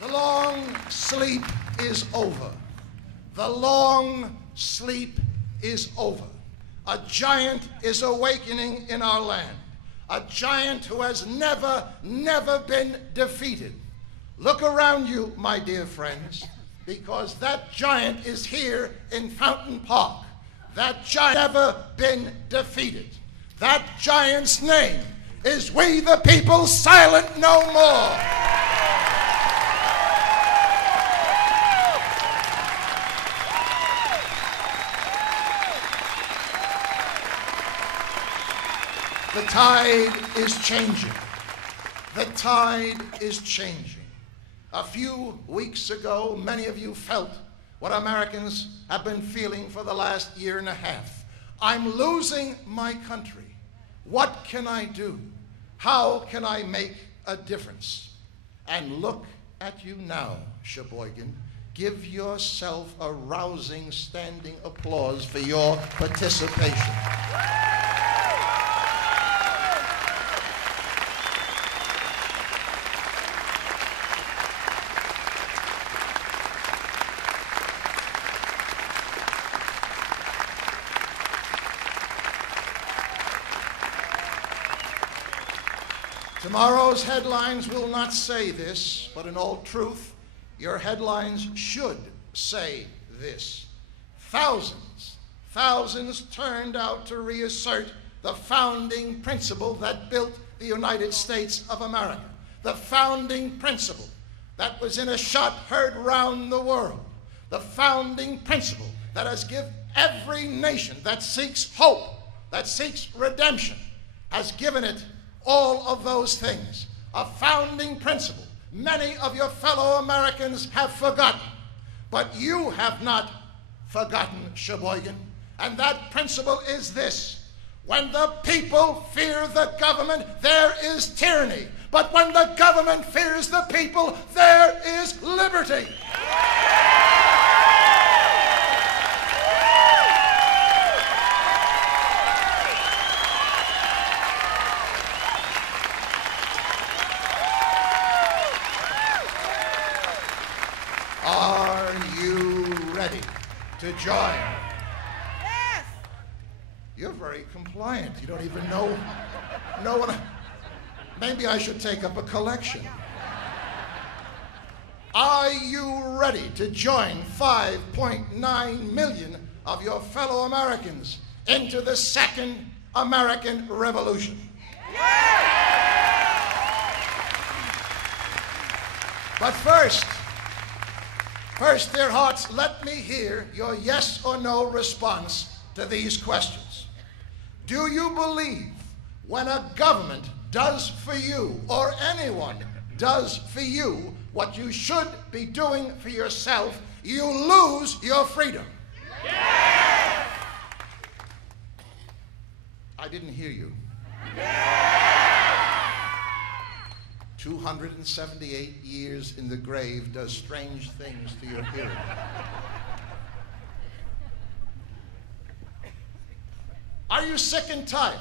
The long sleep is over. The long sleep is over. A giant is awakening in our land. A giant who has never been defeated. Look around you, my dear friends, because that giant is here in Fountain Park. That giant has never been defeated. That giant's name is We the People Silent No More. The tide is changing. The tide is changing. A few weeks ago, many of you felt what Americans have been feeling for the last year and a half. I'm losing my country. What can I do? How can I make a difference? And look at you now, Sheboygan. Give yourself a rousing standing applause for your participation. Tomorrow's headlines will not say this, but in all truth, your headlines should say this. Thousands turned out to reassert the founding principle that built the United States of America. The founding principle that was in a shot heard round the world. The founding principle that has given every nation that seeks hope, that seeks redemption, has given it all of those things. A founding principle many of your fellow Americans have forgotten, but you have not forgotten, Sheboygan. And that principle is this: when the people fear the government, there is tyranny. But when the government fears the people, there is liberty. Are you ready to join? Yes. You're very compliant. You don't even know what maybe I should take up a collection. Are you ready to join 5.9 million of your fellow Americans into the second American Revolution? But first, dear hearts, let me hear your yes or no response to these questions. Do you believe when a government does for you, or anyone does for you, what you should be doing for yourself, you lose your freedom? Yes! I didn't hear you. Yes! 278 years in the grave does strange things to your hearing. Are you sick and tired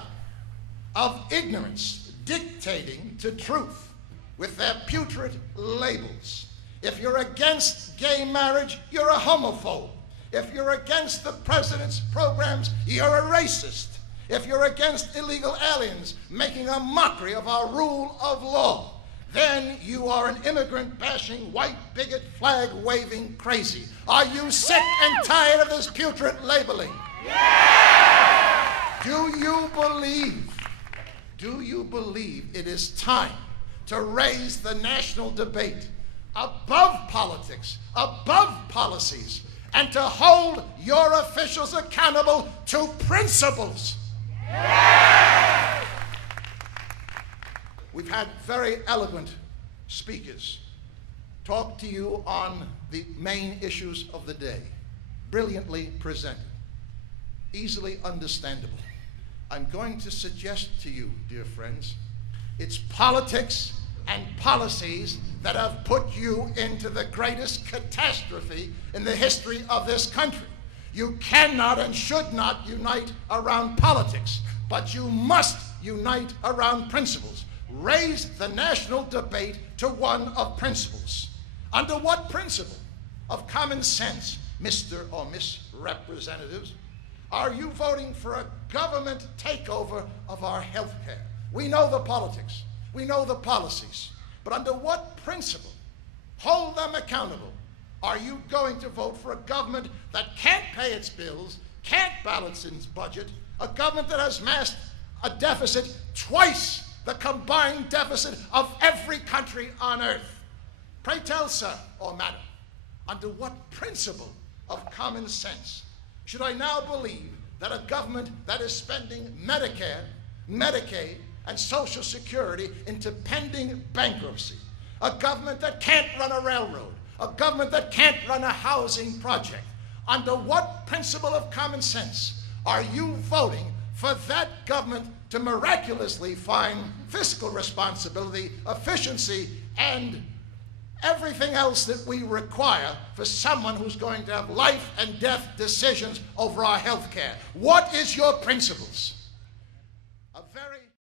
of ignorance dictating to truth with their putrid labels? If you're against gay marriage, you're a homophobe. If you're against the president's programs, you're a racist. If you're against illegal aliens making a mockery of our rule of law, then you are an immigrant-bashing, white white bigot, flag-waving crazy. Are you sick and tired of this putrid labeling? Yeah! Do you believe it is time to raise the national debate above politics, above policies, and to hold your officials accountable to principles? Yeah! We've had very eloquent speakers talk to you on the main issues of the day, brilliantly presented, easily understandable. I'm going to suggest to you, dear friends, it's politics and policies that have put you into the greatest catastrophe in the history of this country. You cannot and should not unite around politics, but you must unite around principles. Raise the national debate to one of principles. Under what principle of common sense, Mr. or Miss Representatives, are you voting for a government takeover of our health care? We know the politics. We know the policies. But under what principle, hold them accountable, are you going to vote for a government that can't pay its bills, can't balance its budget, a government that has amassed a deficit twice the combined deficit of every country on earth? Pray tell, sir or madam, under what principle of common sense should I now believe that a government that is spending Medicare, Medicaid, and Social Security into pending bankruptcy, a government that can't run a railroad, a government that can't run a housing project, under what principle of common sense are you voting for that government to miraculously find fiscal responsibility, efficiency, and everything else that we require for someone who's going to have life and death decisions over our health care? What is your principles?